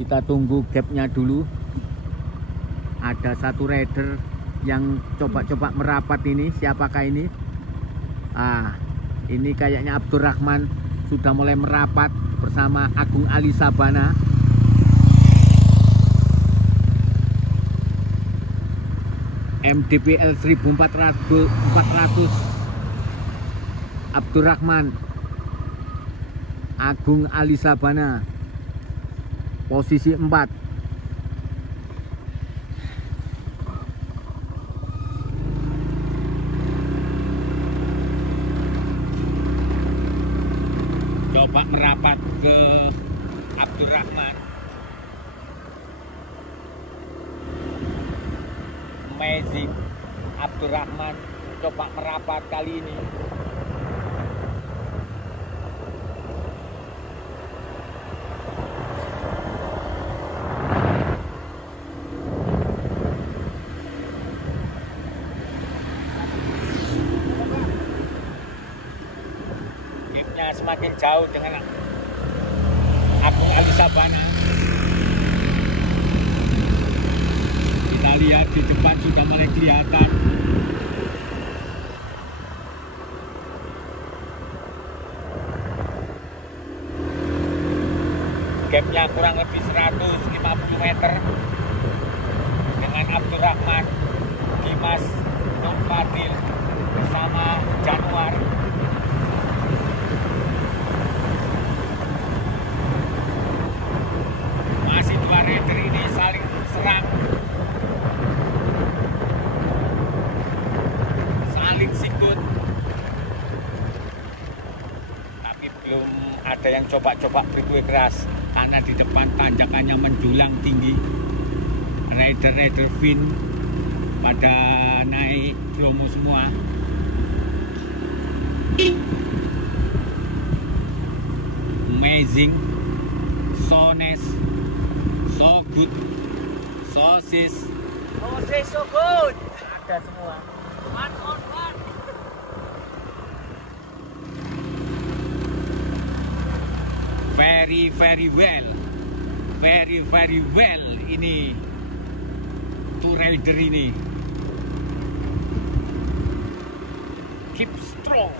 kita tunggu gapnya dulu. Ada satu rider yang coba-coba merapat ini, siapakah ini? Ini kayaknya Abdurrahman sudah mulai merapat bersama Agung Ali Sabana. MDPL 1400, Abdurrahman, Agung Ali Sabana, posisi 4. Coba merapat ke Abdurrahman. Amazing. Abdurrahman coba merapat kali ini. gapnya semakin jauh dengan Agung Alisabana. Kita lihat di depan sudah mulai kelihatan. Gapnya kurang lebih 150 meter dengan Abdurrahman, Dimas, Nur Fadil bersama Januar. Masih dua rider ini saling serang, saling sikut, tapi belum ada yang coba-coba breakaway keras karena di depan tanjakannya menjulang tinggi. Rider-rider Vin pada naik Bromo semua. Amazing, so nice, so good, sosis, so good. ada semua. One on one. Very well ini two rider ini. Keep strong.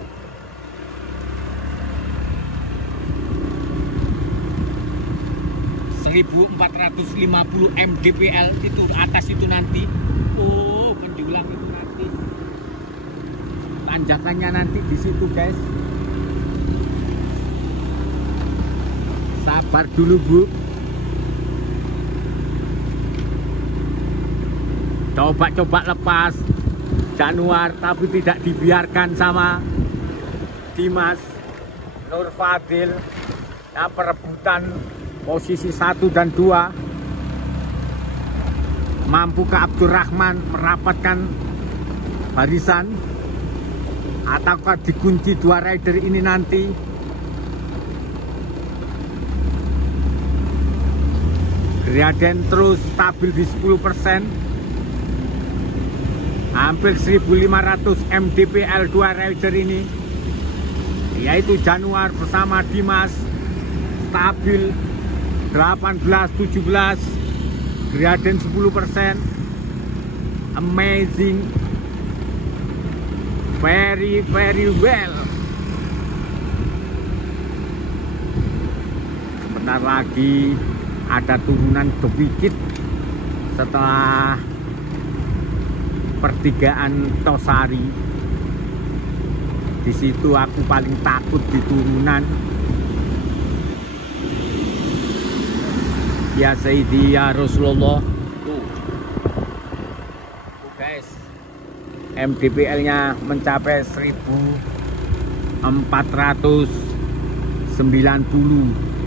(1450 mdpl itu atas itu nanti. Oh, menjulang itu nanti. Tanjakannya nanti di situ, guys. Sabar dulu, Bu. Coba-coba lepas Januar, tapi tidak dibiarkan sama Dimas, Nur Fadil. Nah, perebutan posisi 1 dan 2. Mampukah Abdurrahman merapatkan barisan? Ataukah dikunci dua rider ini nanti? Gradien terus stabil di 10%. Hampir 1500 mdpl dua rider ini, yaitu Januar bersama Dimas, stabil 18-17, gradien 10%. Amazing, very well. Sebentar lagi ada turunan sedikit setelah pertigaan Tosari. Di situ aku paling takut di turunan. Ya Sayyidi ya Rasulullah. Tuh guys, MDPL-nya mencapai 1490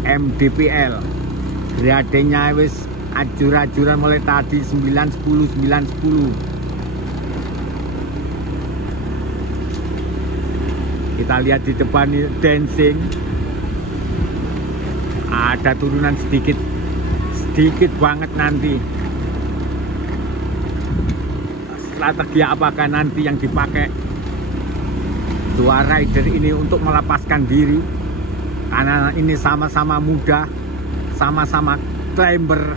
mdpl. Gradiennya wis ajur-ajuran mulai tadi 910. Kita lihat di depan ini dancing. Ada turunan sedikit banget nanti. Strategi apakah nanti yang dipakai dua rider ini untuk melepaskan diri? Karena ini sama-sama muda, sama-sama climber.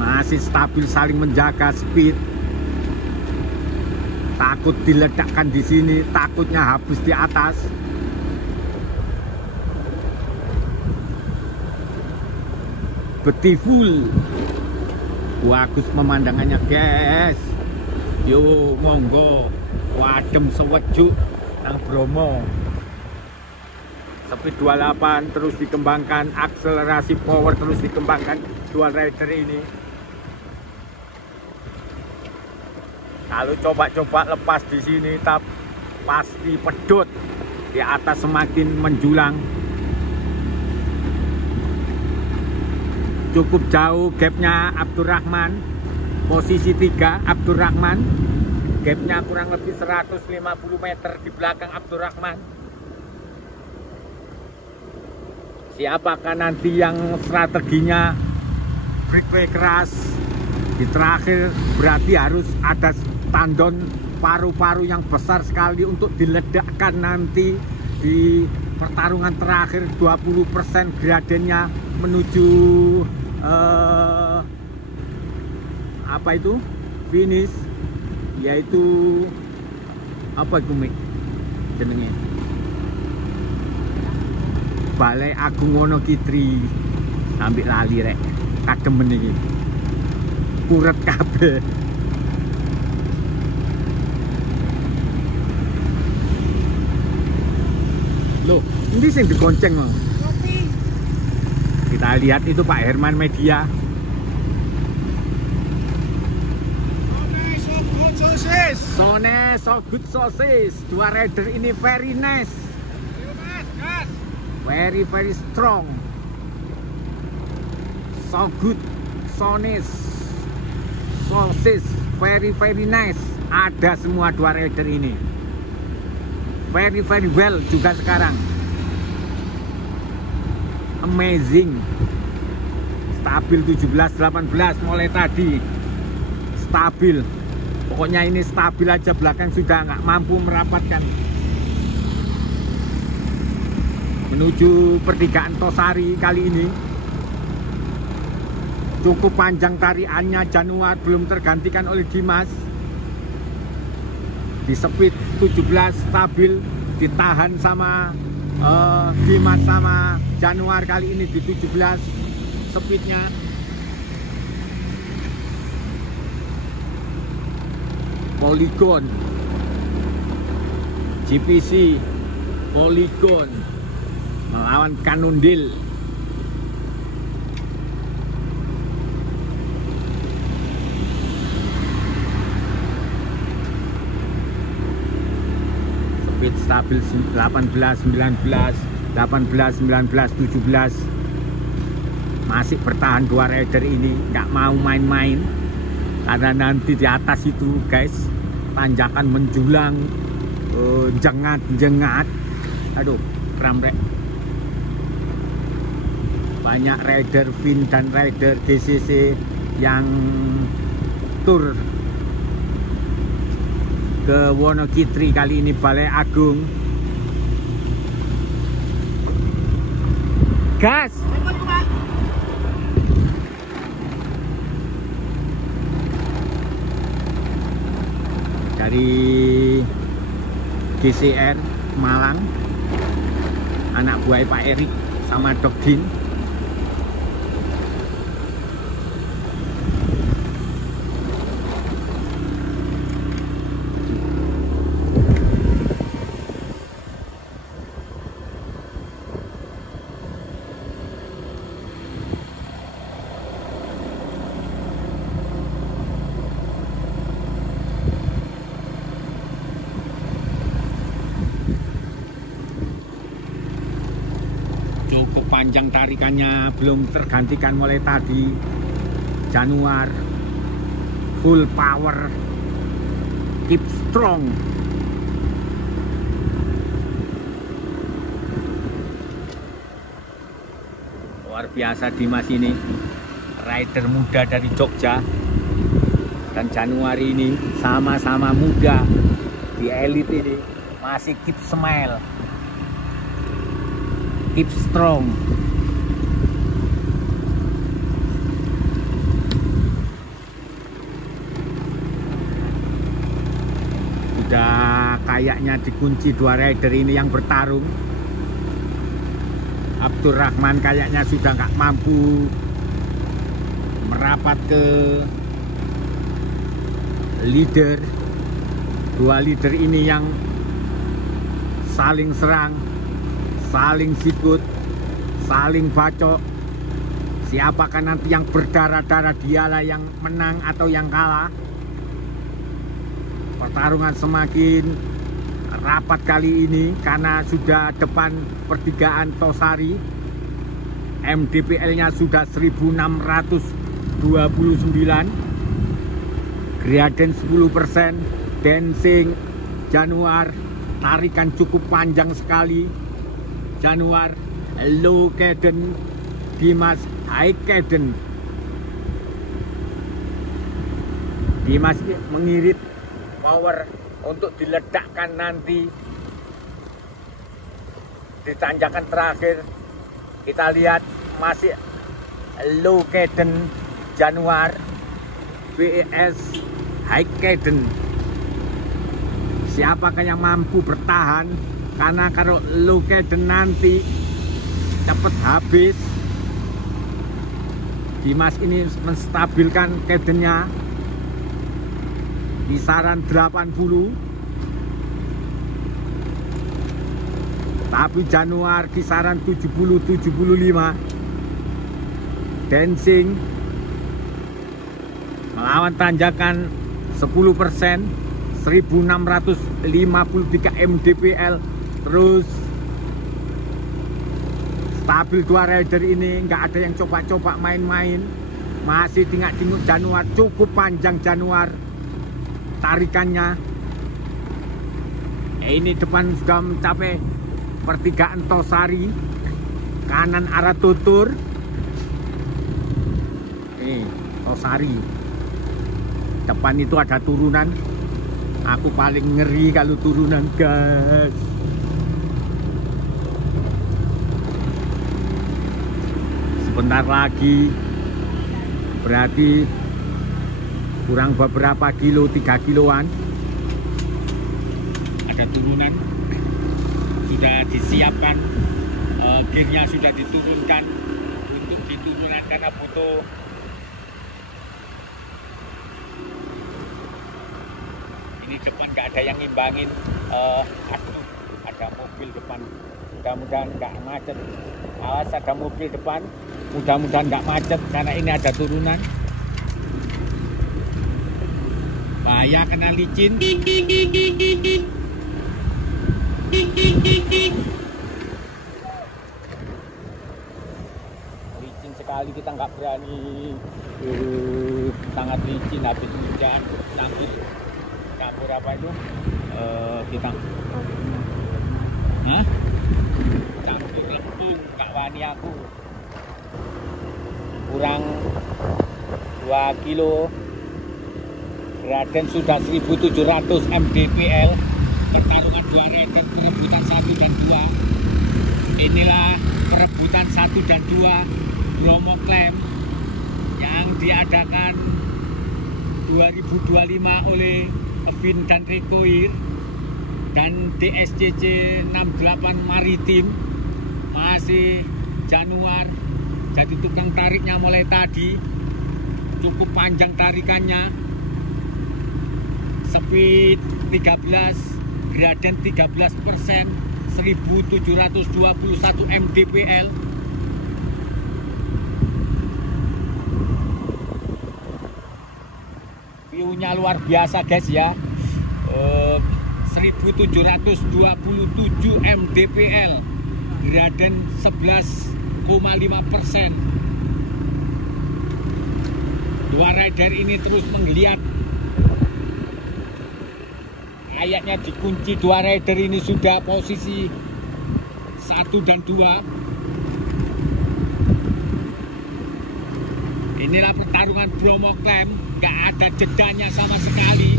Masih stabil, saling menjaga speed. Takut diledakkan di sini, takutnya habis di atas. Beautiful, bagus pemandangannya, guys. Yo, monggo, wadem sewejuk nang Bromo. Speed 28 terus dikembangkan, akselerasi power terus dikembangkan dual rider ini. Kalau coba-coba lepas di sini, pasti pedot. Di atas semakin menjulang. Cukup jauh gapnya Abdurrahman. Posisi 3 Abdurrahman. Gapnya kurang lebih 150 meter di belakang Abdurrahman. Siapakah nanti yang strateginya breakaway keras? Di terakhir berarti harus ada tandon paru-paru yang besar sekali untuk diledakkan nanti di pertarungan terakhir. 20% gradennya menuju apa itu finish, yaitu apa itu Mik jenenge, Balai Agung Wonokitri. Ambil lali rek, kademen iki kuret kabeh. Loh, ini sing digonceng loh. Kita lihat itu Pak Herman Media. Sone so good sosis. Dua rider ini very nice. Very strong. So good sosis. Sosis very nice. Ada semua dua rider ini. Very well juga sekarang. Amazing. Stabil 17-18 mulai tadi. Stabil. Pokoknya ini stabil aja, belakang sudah nggak mampu merapatkan. Menuju pertigaan Tosari kali ini. Cukup panjang tariannya, Januar belum tergantikan oleh Dimas. Di speed 17 stabil, ditahan sama Dimas sama Januar kali ini di 17 speednya. Polygon GPC Polygon melawan Cannondale. Speed stabil 18, 19, 18, 19, 17. Masih bertahan dua rider ini, nggak mau main-main. Karena nanti di atas itu guys, tanjakan menjulang, jengat. Aduh, kram rek. Banyak rider Vin dan rider GCC yang tur ke Wonokitri kali ini, Balai Agung. Gas! Dari GCR Malang, anak buah Pak Erik sama Dok Din. Cukup panjang tarikannya, belum tergantikan mulai tadi. Januar full power, keep strong. Luar biasa Dimas ini, rider muda dari Jogja. Dan Januari ini sama-sama muda di elit ini, masih keep smile, keep strong. Sudah kayaknya dikunci dua rider ini yang bertarung. Abdurrahman kayaknya sudah nggak mampu merapat ke leader. Dua leader ini yang saling serang, saling sikut, saling bacok. Siapakah nanti yang berdarah-darah, dialah yang menang atau yang kalah. Pertarungan semakin rapat kali ini karena sudah depan pertigaan Tosari. MDPL-nya sudah 1629. Graden 10%. Dancing Januar, tarikan cukup panjang sekali. Januar low cadence, Dimas high cadence. Dimas mengirit power untuk diledakkan nanti di tanjakan terakhir. Kita lihat masih low cadence Januar vs high cadence. Siapakah yang mampu bertahan? Karena kalau low cadence nanti cepat habis. Dimas ini menstabilkan cadence-nya kisaran 80, tapi Januar kisaran 70-75. Dancing melawan tanjakan 10%, 1653 mdpl. Terus stabil dua rider ini, nggak ada yang coba-coba main-main. Masih tinggal-tinggal Januar, cukup panjang Januar tarikannya. Ini depan sudah mencapai pertigaan Tosari, kanan arah Tutur. Tosari. Depan itu ada turunan. Aku paling ngeri kalau turunan, guys. Sebentar lagi, berarti kurang beberapa kilo, 3 kiloan. Ada turunan, sudah disiapkan, gearnya sudah diturunkan untuk diturunan karena butuh. Ini depan nggak ada yang ngimbangin. Aduh, ada mobil depan. Mudah-mudahan nggak macet. Awas, ada mobil depan. Mudah-mudahan nggak macet karena ini ada turunan. Bahaya kena licin. Licin sekali, kita nggak berani. Sangat licin habis hujan. Nanti campur apa itu? Kita campur lempung, nggak wani aku. Kurang 2 kilo. Raden sudah 1700 mdpl. Pertarungan dua rider, perebutan 1 dan 2. Inilah perebutan 1 dan 2 Bromo Climb yang diadakan 2025 oleh Vin dan Rekoir dan DSCC 68 Maritim. Masih Januar, jadi tukang tariknya mulai tadi, cukup panjang tarikannya. Speed 13, gradient 13%, 1721 mdpl. View-nya luar biasa, guys ya. 1727 mdpl, gradient 11,5%. Dua rider ini terus menggeliat. Kayaknya dikunci, dua rider ini sudah posisi 1 dan 2. Inilah pertarungan Bromo Climb, gak ada jedanya sama sekali.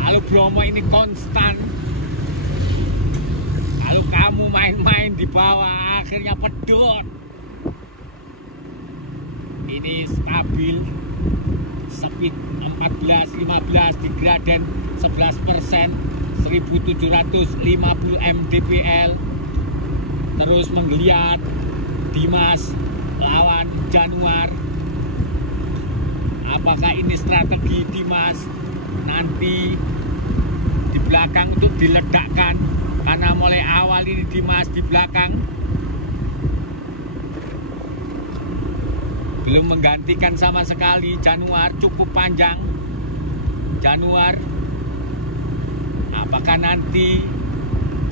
Kalau Bromo ini konstan. Kalau kamu main-main di bawah, akhirnya pedot. Ini stabil, speed 14-15 di gradient 11%, 1750 mdpl. Terus menggeliat. Dimas lawan Januar. Apakah ini strategi Dimas nanti di belakang untuk diledakkan? Karena mulai awal ini Dimas di belakang belum menggantikan sama sekali. Januar cukup panjang. Januar, apakah nanti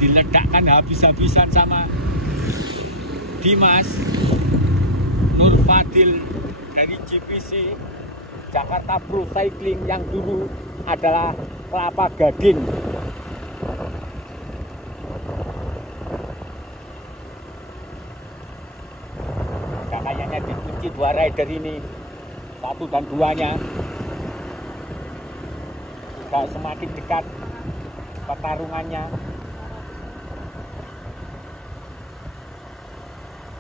diledakkan habis-habisan sama Dimas? Nur Fadil dari GPC Jakarta Pro Cycling yang dulu adalah Kelapa Gading. Kayaknya dikunci dua rider ini, 1 dan 2-nya. Sudah semakin dekat pertarungannya.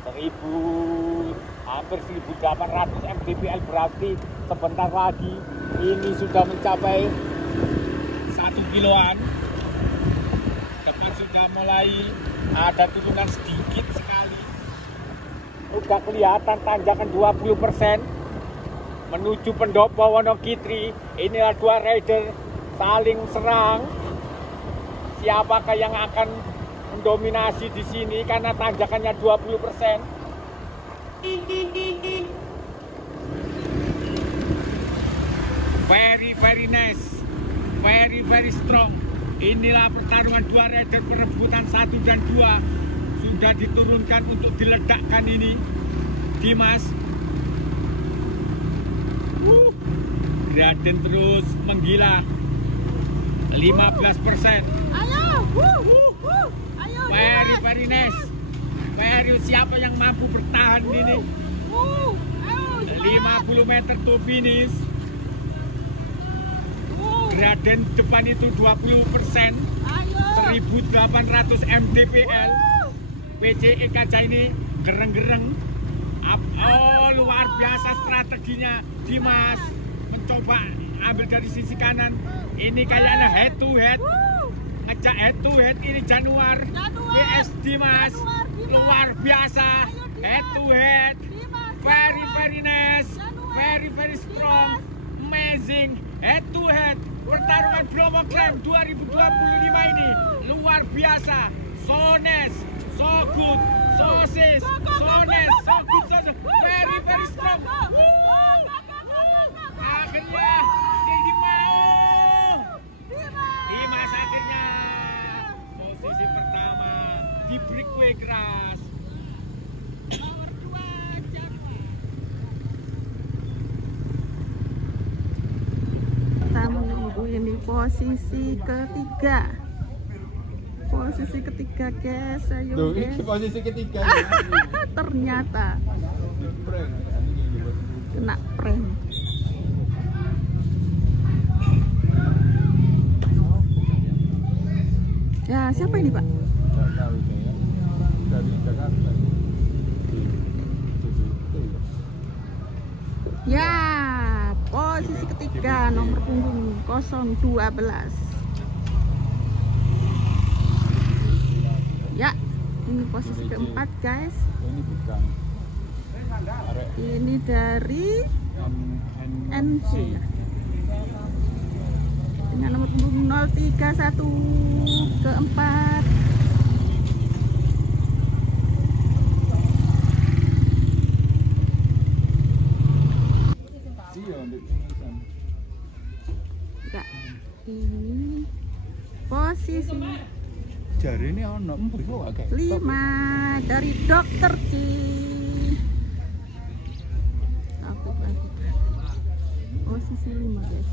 1000, hampir 1800 mdpl, berarti sebentar lagi ini sudah mencapai 1 kiloan. Depan sudah mulai ada turunan sedikit sekali. Udah kelihatan tanjakan 20% menuju Pendopo Wonogiri. Inilah dua rider saling serang. Siapakah yang akan mendominasi di sini karena tanjakannya 20%. Very nice, very strong. Inilah pertarungan dua rider, perebutan 1 dan 2 sudah diturunkan untuk diledakkan ini. Dimas Graden terus menggila 15%. Very nice. Siapa yang mampu bertahan ini? 50 meter to finish. Graden depan itu 20%, 1800 mdpl. PCE Kaca ini gereng-gereng. Oh, luar biasa strateginya Dimas. Mencoba ambil dari sisi kanan. Ini kayaknya head to head. Ngejak head to head ini Januar PS Dimas. Luar biasa. Head to head. Very nice. Very strong. Amazing. Head to head. Pertarungan Bromo Climb 2025 ini luar biasa. So nice, so good, so sis, so nice, so good, so very strong. Akhirnya tinggi mau. Dimas akhirnya posisi pertama di breakaway keras. Nomor 2 Januar. Kita menunggu ini posisi ketiga. Posisi ketiga guys, ayo guys. Posisi ketiga. Ternyata kena prank. Ya, siapa ini Pak? Dari Jakarta. Ya, posisi ketiga nomor punggung 012. Ya, ini posisi keempat guys. Ini bukan. Ini dari NC. Dengan nomor punggung 031 keempat. Ya, ini posisi Jari ini ono empuk kok 5 dari Dokter C. Posisi 5 guys.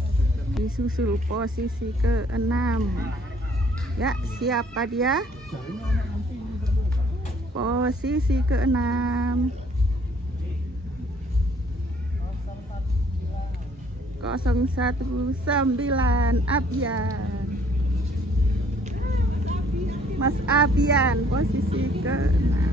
Disusul posisi ke-6. Ya, siapa dia? Posisi ke-6. 019 Abian. Mas Abian posisi ke-6.